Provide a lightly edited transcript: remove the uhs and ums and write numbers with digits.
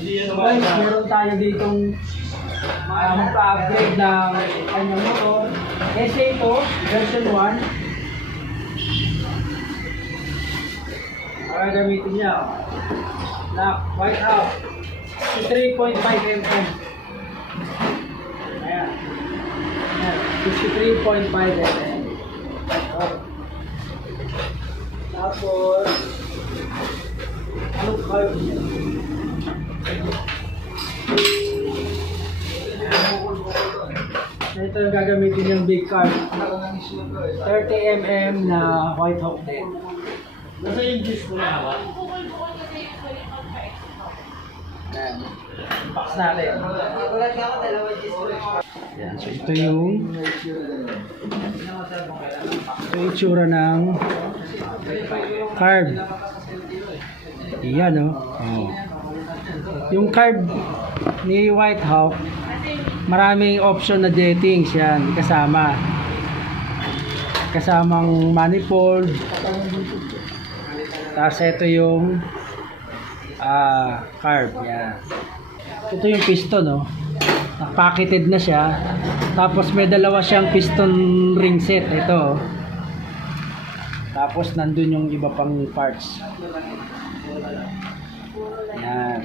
Guys, meron tayo ditong magpa-upgrade ng kanyang motor. SA2 version 1. Para gamitin niya. Lock, white out. 3.5 mm. Ayan. 53.5 mm. Tapos, anong curve niya? Ito yung gagamitin yung big curve. 30 mm na white hawk din. Nasa yung juice ko na hawa? Ayan. Box natin. Ayan. So ito yung itsura ng carb. Iyan oh. Yung carb ni White Hawk, maraming option na jettings yan kasama. Kasamang manifold. Tapos ito yung carb. Yan. Ito yung piston packeted na siya. Tapos may dalawa siyang piston ring set. Ito. Tapos nandun yung iba pang parts. Yan.